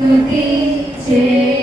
Stuti Cię.